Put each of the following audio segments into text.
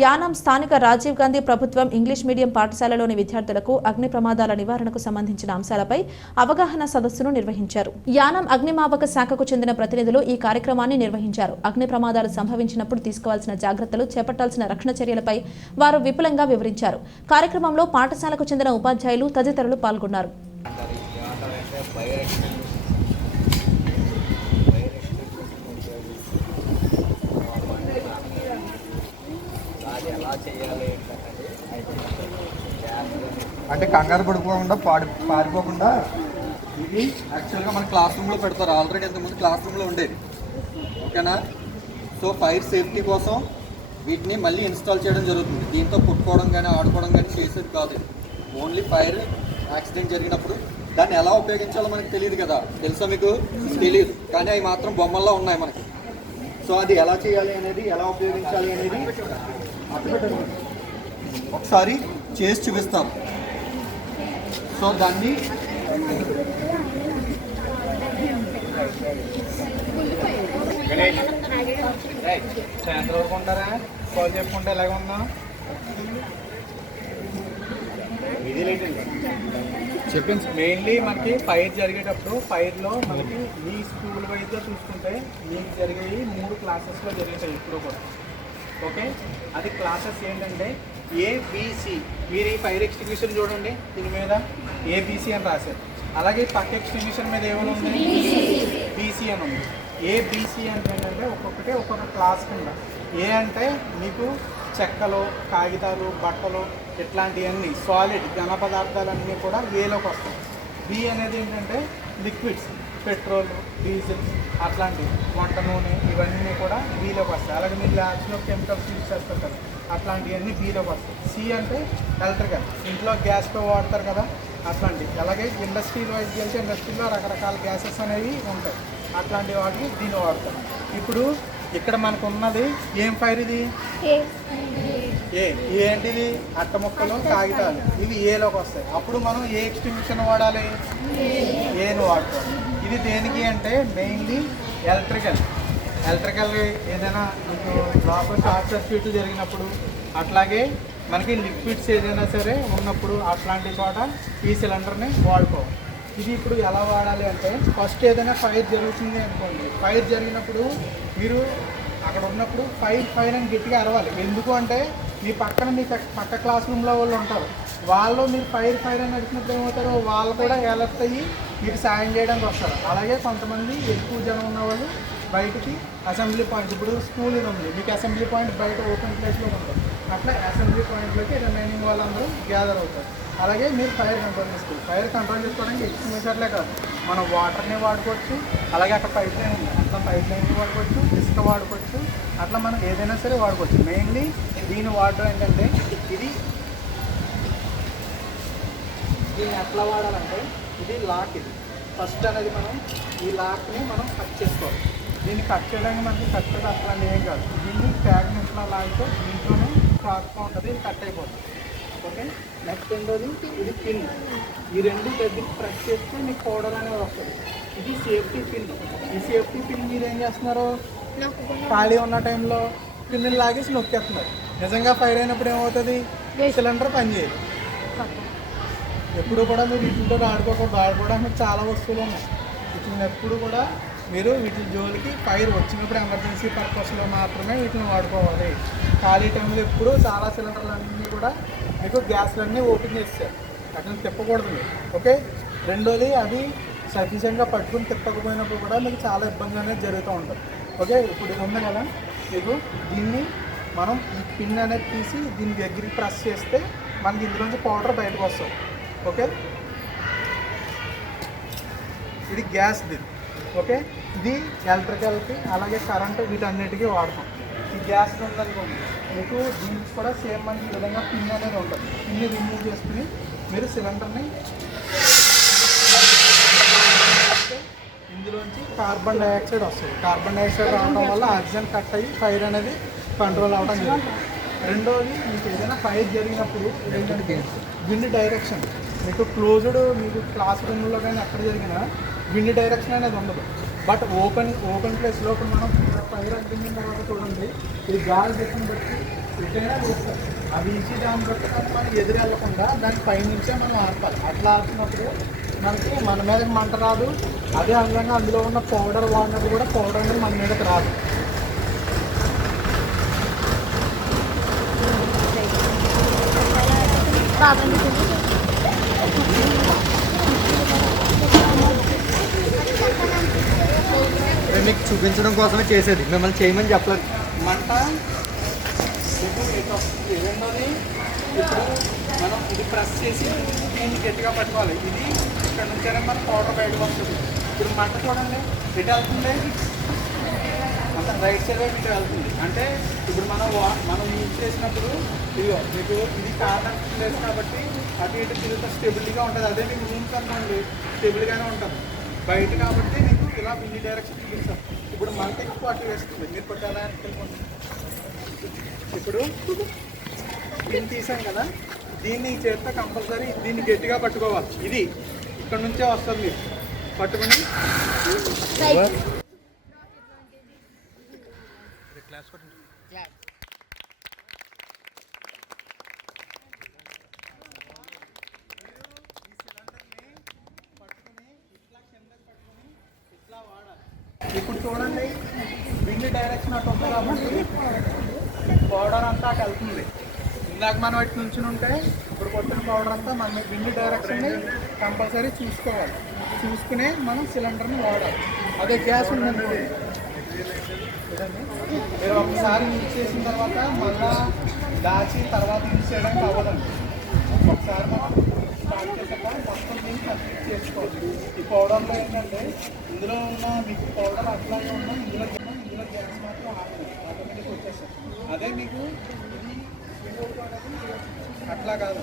యానం స్థానిక రాజీవ్ గాంధీ ప్రభుత్వం English medium పాఠశాలలోని విద్యార్థులకు అగ్ని ప్రమాదాల నివారణకు సంబంధించిన అంశాలపై అవగాహన సదస్సును నిర్వహించారు. యానం అగ్నిమాపక శాఖకు చెందిన ప్రతినిధులు ఈ కార్యక్రమాన్ని నిర్వహించారు. అగ్ని ప్రమాదాలు సంభవించినప్పుడు తీసుకోవాల్సిన జాగ్రత్తలు చేపట్టాల్సిన రక్షణ చర్యలపై వారు విపులంగా వివరించారు. కార్యక్రమంలో పాఠశాలకు చెందిన ఉపాధ్యాయులు తదితరులు పాల్గొన్నారు అంటారు ఇది ఏమంటారంటే ఫైర్ ఎక్స్టెన్షన్ ఫైర్ ఎక్స్టెన్షన్ అది ఎలా చేయాలి అంటే కంగారు పడిపోకుండా పాడి పారిపోకుండా ఇవి యాక్చువల్గా మన క్లాస్ రూమ్లో పెడతారు. ఆల్రెడీ ఇంతకుముందు క్లాస్ రూమ్లో ఉండేది. ఓకేనా? సో ఫైర్ సేఫ్టీ కోసం వీటిని మళ్ళీ ఇన్స్టాల్ చేయడం జరుగుతుంది. దీంతో పుట్టుకోవడం కానీ ఆడుకోవడం కానీ చేసేది కాదు ఓన్లీ ఫైర్ యాక్సిడెంట్ జరిగినప్పుడు. దాన్ని ఎలా ఉపయోగించాలో మనకు తెలియదు కదా. తెలుసా మీకు? తెలియదు కానీ అవి మాత్రం బొమ్మల్లో ఉన్నాయి మనకి. సో అది ఎలా చేయాలి అనేది ఎలా ఉపయోగించాలి అనేది ఒకసారి చేసి చూపిస్తాం. సో దాన్ని సాయంత్రం వరకు ఉంటారా కాల్ చెప్పుకుంటే ఎలాగ ఉందా చెప్పండి మెయిన్లీ మనకి ఫైర్ జరిగేటప్పుడు ఫైర్లో మనకి మీ స్కూల్ వైజ్గా చూసుకుంటే మీకు జరిగేవి మూడు క్లాసెస్లో జరుగుతాయి ఇప్పుడు కూడా. ఓకే? అది క్లాసెస్ ఏంటంటే ఏబిసి మీరు ఈ ఫైర్ ఎక్స్టిబ్యూషన్ చూడండి దీని మీద ఏబిసి అని రాశారు. అలాగే పక్క ఎక్స్టిబ్యూషన్ మీద ఏమైనా ఉంది? బీసీ అని ఉంది. ఏబిసి అంటే ఏంటంటే ఒక్కొక్కటి ఒక్కొక్క క్లాస్ కింద. ఏ అంటే మీకు చెక్కలు కాగితాలు బట్టలు ఇట్లాంటివన్నీ సాలిడ్ ఘన పదార్థాలన్నీ కూడా ఏలోకి వస్తాయి. బి అనేది ఏంటంటే లిక్విడ్స్ పెట్రోల్ డీజిల్ అట్లాంటివి వంట నూనె ఇవన్నీ కూడా బీలోకి వస్తాయి. అలాగే మీరు ల్యాబ్స్లో కెమికల్స్ యూజ్ చేస్తారు కదా అట్లాంటివన్నీ బీలోకి వస్తాయి. సి అంటే ఎలక్ట్రికల్ ఇంట్లో గ్యాస్ స్టవ్ వాడతారు కదా అట్లాంటివి. అలాగే ఇండస్ట్రీ వైజ్ వెళ్తే ఇండస్ట్రీలో రకరకాల గ్యాసెస్ అనేవి ఉంటాయి. అట్లాంటి వాటికి దీన్ని వాడతారు. ఇప్పుడు ఇక్కడ మనకు ఉన్నది ఏం ఫైర్ ఇది? ఏ. ఏంటిది అట్ట ముక్కలు కాగితాలు. ఇవి ఏలోకి వస్తాయి. అప్పుడు మనం ఏ ఎక్స్టింగ్విషన్ వాడాలి? ఏను వాడుకోవాలి. ఇది దేనికి అంటే మెయిన్లీ ఎలక్ట్రికల్ ఎలక్ట్రికల్ ఏదైనా లోపల షార్ట్ సర్క్యూట్లు జరిగినప్పుడు అట్లాగే మనకి లిక్విడ్స్ ఏదైనా సరే ఉన్నప్పుడు అట్లాంటి చోట ఈ సిలిండర్ని వాడుకోవాలి. ఇది ఇప్పుడు ఎలా వాడాలి అంటే ఫస్ట్ ఏదైనా ఫైర్ జరుగుతుంది అనుకోండి. ఫైర్ జరిగినప్పుడు మీరు అక్కడ ఉన్నప్పుడు ఫైర్ ఫైర్ అని గట్టిగా అరవాలి. ఎందుకు అంటే మీ పక్కన మీ పక్క- పక్క క్లాస్ రూమ్లో వాళ్ళు ఉంటారు. వాళ్ళు మీరు ఫైర్ ఫైర్ అని అడిగినప్పుడు ఏమవుతారు వాళ్ళు కూడా అలర్ట్ అయ్యి మీకు సాయం చేయడానికి వస్తారు. అలాగే కొంతమంది ఎక్కువ జనం ఉన్న వాళ్ళు బయటికి అసెంబ్లీ పాయింట్ ఇప్పుడు స్కూల్ ఇది ఉంది. మీకు అసెంబ్లీ పాయింట్ బయట ఓపెన్ ప్లేస్లో ఉంటుంది. అట్లా అసెంబ్లీ పాయింట్లోకి రిమైనింగ్ వాళ్ళందరూ గ్యాదర్ అవుతారు. అలాగే మీరు ఫైర్ కంట్రోల్ చేసుకోవాలి. ఫైర్ కంట్రోల్ చేసుకోవడానికి ఎక్స్టింగ్విషర్లే కాదు. మనం వాటర్ని వాడుకోవచ్చు. అలాగే అక్కడ పైప్ లైన్ ఉంది. అట్లా పైప్ లైన్ వాడుకోవచ్చు. ఇసుక వాడుకోవచ్చు. అట్లా మనం ఏదైనా సరే వాడుకోవచ్చు. మెయిన్లీ దీని వాటర్ ఏంటంటే ఇది దీన్ని ఎట్లా వాడాలంటే ఇది లాక్ ఇది. ఫస్ట్ అనేది మనం ఈ లాక్ని మనం కట్ చేసుకోవాలి. దీన్ని కట్ చేయడానికి మనకి కట్ అట్లాంటి ఏం కాదు. దీన్ని ట్యాగ్ ఇట్లా లాగితే దీంట్లోనే షార్ప్గా ఉంటుంది ఇది కట్ అయిపోతుంది. ఓకే? నెక్స్ట్ రెండోది ఇది పిన్. ఈ రెండు దగ్గరికి ప్రెస్ చేస్తే మీకు పౌడర్ అనేది వస్తుంది. ఇది సేఫ్టీ పిన్. ఈ సేఫ్టీ పిన్ మీరు ఏం చేస్తున్నారు? ఖాళీ ఉన్న టైంలో పిన్ లాగేసి నొక్కేస్తున్నారు. నిజంగా ఫైర్ అయినప్పుడు ఏమవుతుంది? సిలిండర్ పనిచేయదు ఎప్పుడు కూడా మీరు వీటితో ఆడుకోకుండా ఆడుకోవడానికి చాలా వస్తువులు ఉన్నాయి. వీటిని ఎప్పుడు కూడా మీరు వీటి జోలికి ఫైర్ వచ్చినప్పుడు ఎమర్జెన్సీ పర్పస్లో మాత్రమే వీటిని వాడుకోవాలి. ఖాళీ టైంలో ఎప్పుడు చాలా సిలిండర్లన్నీ కూడా మీకు గ్యాస్లన్నీ ఓపెన్ చేస్తారు అట్లా తిప్పకూడదు మీరు. ఓకే? రెండోది అది సఫిషియెంట్గా పట్టుకుని తిప్పకపోయినప్పుడు కూడా మీకు చాలా ఇబ్బంది అనేది జరుగుతూ ఉంటుంది ఓకే? ఇప్పుడు ఇది ఉంది కదా? మీకు దీన్ని మనం ఈ పిన్ అనేది తీసి దీని దగ్గరికి ప్రెస్ చేస్తే మనకి ఇందులోంచి పౌడర్ బయటకు వస్తుంది. ఓకే? ఇది గ్యాస్ దీని ఓకే? ఇది ఎలక్ట్రికల్కి అలాగే కరెంటు వీటన్నిటికీ వాడతాం. ఈ గ్యాస్ ఉందనుకోండి మీకు దీనికి కూడా సేమ్ మనకి విధంగా పిన్ అనేది ఉంటుంది. పిన్ని రిమూవ్ చేసుకుని మీరు సిలిండర్ని ఇందులోంచి కార్బన్ డైఆక్సైడ్ వస్తుంది. కార్బన్ డైఆక్సైడ్ రావడం వల్ల ఆక్సిజన్ కట్ అయ్యి ఫైర్ అనేది కంట్రోల్ అవ్వడం జరుగుతుంది. రెండోది మీకు ఏదైనా ఫైర్ జరిగినప్పుడు ఏంటంటే విండ్ డైరెక్షన్. మీకు క్లోజ్డ్ మీకు క్లాస్ రూమ్లో కానీ ఎక్కడ జరిగినా విండ్ డైరెక్షన్ అనేది ఉండదు. బట్ ఓపెన్ ఓపెన్ ప్లేస్లో ఇప్పుడు మనం ఫైర్ అగ్గిన తర్వాత చూడండి. ఇది గాలి దిశను బట్టి ఎక్కడైనా వేస్తారు అవి ఇచ్చి దాన్ని బట్టి మనం మనం ఎదురు వెళ్ళకుండా దాని పైనుంచే మనం ఆపాలి. అట్లా ఆపినప్పుడు మనకి మన మీద మంట రాదు. అదే అందంగా అందులో ఉన్న పౌడర్ వాడినది కూడా పౌడర్ అనేది మన మీదకి రాదు. ప్రాబ్లం మీకు చూపించడం కోసమే చేసేది. మిమ్మల్ని చేయమని చెప్పలేదు. మంట ఇది రెండోది ఇప్పుడు మనం ఇది ప్రెస్ చేసి దీన్ని గట్టిగా పట్టుకోవాలి. ఇది ఇక్కడ నుంచే మన పౌడర్ బయటకు వస్తుంది ఇప్పుడు మంట చూడండి ఎటు వెళ్తుంది? అంత రైట్ సైడ్ వైపు ఇటు వెళ్తుంది. అంటే ఇప్పుడు మనం వా- మనం యూజ్ చేసినప్పుడు ఇదిగో మీకు ఇది కారణం లేదు కాబట్టి అటు ఇటు తిరుగుతా స్టెబిలిటీగా ఉంటుంది. అదే మీకు రూమ్స్ అనుకోండి స్టెబిల్గానే ఉంటుంది. బయట కాబట్టి ఇలా బిల్లి డైరెక్షన్ చూపిస్తాం ఇప్పుడు మంట ఎక్కువ అటు వేస్తుంది. మీరు కొట్టాలా ఇప్పుడు దీన్ని తీసాం కదా దీన్ని ఈ చేతితో కంపల్సరీ దీన్ని గట్టిగా పట్టుకోవాలి. ఇది ఇక్కడ నుంచే వస్తుంది. మీరు పట్టుకుని ఇప్పుడు చూడండి విండ్ డైరెక్షన్ అటు ఉంది కాబట్టి పౌడర్ అంతా అటు వెళ్తుంది. ఇందాక మనం ఇటు నుంచి ఉంటే ఇప్పుడు కొట్టిన పౌడర్ అంతా మన విండ్ డైరెక్షన్ని కంపల్సరీ చూసుకోవాలి. చూసుకునే మనం సిలిండర్ని వాడాలి. అదే గ్యాస్ ఉందండి మీరు ఒకసారి యూజ్ చేసిన తర్వాత మళ్ళా దాచి తర్వాత యూజ్ చేయడానికి అవ్వదండి. ఒకసారి మనం మొత్తం దీన్ని కంప్లీట్ చేసుకోవాలి. ఈ పౌడర్లో ఏంటంటే ఇందులో ఉన్న మీకు పౌడర్ అట్లాగే ఉన్నా ఇందులో ఉన్న ఇందులో గ్యాస్ మాత్రం ఆగదు. ఆటోమేటిక్ వచ్చేస్తాం అదే మీకు ఇది అట్లా కాదు.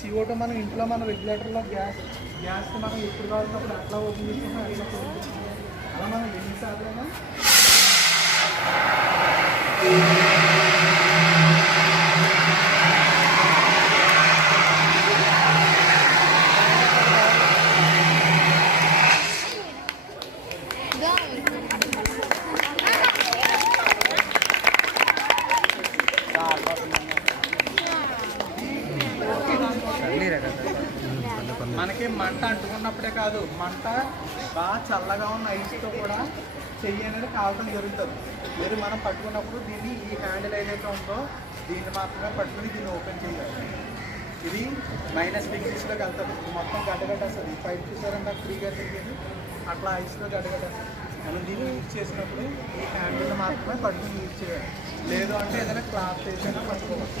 సిఓటో మనం ఇంట్లో మన రెగ్యులేటర్లో గ్యాస్ గ్యాస్ మనం ఎప్పుడు కావాలన్నప్పుడు అట్లా ఓపెన్ చేసుకుంటాం అట్లా అలా మనం ఎన్నిసార్లైనా మనకి మంట అంటుకున్నప్పుడే కాదు మంట బాగా చల్లగా ఉన్న ఐస్తో కూడా చెయ్యి అనేది కావడం జరుగుతుంది. మీరు మనం పట్టుకున్నప్పుడు దీన్ని ఈ హ్యాండిల్ ఏదైతే ఉందో దీన్ని మాత్రమే పట్టుకుని దీన్ని ఓపెన్ చేయాలి. ఇది మైనస్ డిగ్రీస్లోకి వెళ్తుంది మొత్తం మొత్తం గడ్డగట్టేస్తుంది. పైప్ చూసారంటే ఫ్రీగా తిరిగింది. అట్లా ఐస్లో గడ్డగట్టేస్తుంది. మనం దీన్ని యూజ్ చేసినప్పుడు ఈ హ్యాండిల్ మాత్రమే పట్టుకుని యూజ్ చేయాలి. లేదు అంటే ఏదైనా క్లాత్ వేసైనా పట్టుకోవచ్చు